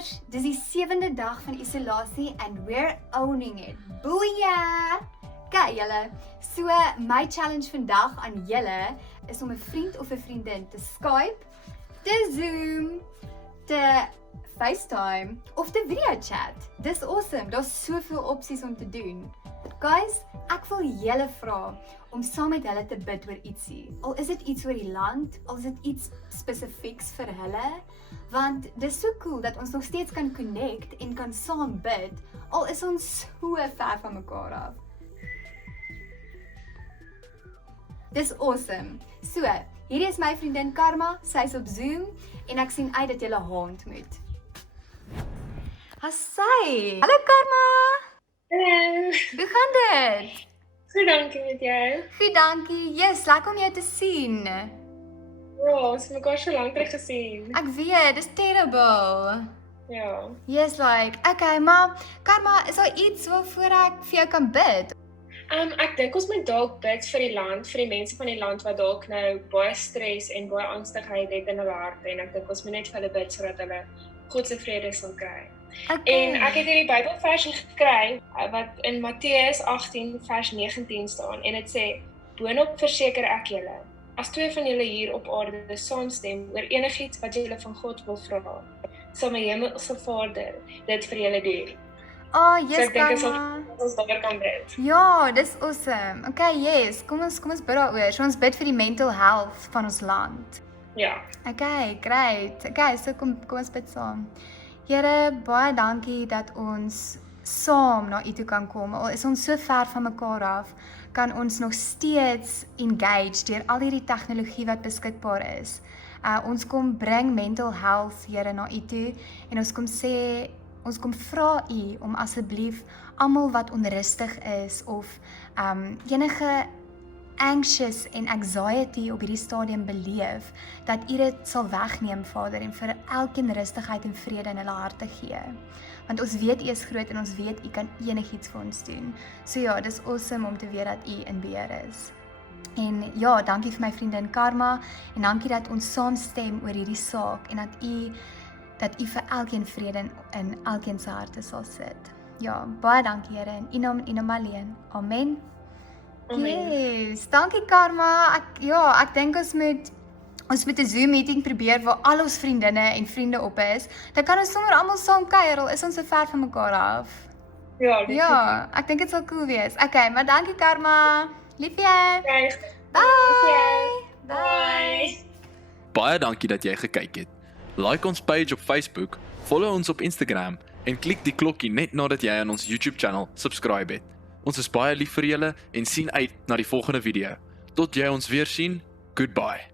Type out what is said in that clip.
Kinders, dis die 7de dag van isolasie and we're owning it. Boeie! Kyk julle, so my challenge vandag aan julle is om 'n vriend of 'n vriendin te Skype, te Zoom, te FaceTime of te video chat. Dis awesome, daar's soveel opsies om te doen. Guys, ek wil julle vra om saam met hulle te bid oor ietsie. Al is dit iets oor die land, al is dit iets spesifieks vir hulle, want dis so cool dat ons nog steeds kan connect en kan saam bid, al is ons so ver van mekaar af. Dis awesome. So, hierdie is my vriendin Karma, sy's op Zoom en ek sien uit dat julle haar ontmoet. Hassai! Hallo Karma! Hallo. Hoe gaan dit? Goed, dankie met jou. Goed, dankie. Yes, lekker om jou te sien. Ja, ons het mekaar so lank terug gesien. Ek weet, dis terrible. Ja. Yes, like, okay, maar Karma, is daar iets waarvoor ek vir jou kan bid? Ek dink ons moet dalk bid vir die land, vir die mense van die land wat dalk nou baie stres en baie angstigheid het in hulle harte en ek dink ons moet net vir hulle bid sodat hulle God se vrede sal kry. Okay. En ek het hierdie Bybelversie gekry wat in Matteus 18 vers 19 staan en dit sê: "Boonop verseker ek julle, as twee van julle hier op aarde saamstem oor enigiets wat julle van God wil vra, sal my hemelse Vader dit vir julle doen." Oh, So yes, ek dink Karma. ons daar kan bid. Ja, dis awesome. Okay, yes, kom ons bid daaroor. So ons bid vir die mental health van ons land. Ja. Okay, great. Okay, so kom ons bid saam. Here, baie dankie dat ons saam na U toe kan kom. Al is ons so ver van mekaar af, kan ons nog steeds engage deur al hierdie tegnologie wat beskikbaar is. Ons kom bring mental health, Here, na U toe en ons kom vra U om asseblief almal wat onrustig is of enige anxious en anxiety op hierdie stadium beleef, dat U dit sal wegneem, Vader, en vir elkeen rustigheid en vrede in hulle harte gee. Want ons weet U is groot en ons weet U kan enigiets vir ons doen. So ja, dis awesome om te weet dat U in beheer is. En ja, dankie vir my vriendin Karma en dankie dat ons saamstem oor hierdie saak en dat U vir elkeen vrede in elkeen se harte sal sit. Ja, baie dankie Here in U naam en U naam alleen. Amen. Amen. Yes, dankie Karma. Ek dink ons moet 'n Zoom meeting probeer waar al ons vriendinne en vriende op is. Dan kan ons sommer almal saam kuier, al is ons so ver van mekaar af. Ja, Ja, ek dink dit sal cool wees. Okay, maar dankie Karma. Lief vir jou. Bye. Bye. Bye. Baie dankie dat jy gekyk het. Like ons page op Facebook, follow ons op Instagram en klik die klokkie net nadat jy aan ons YouTube channel subscribe het. Ons is baie lief vir julle en sien uit na die volgende video. Tot jy ons weer sien, goodbye.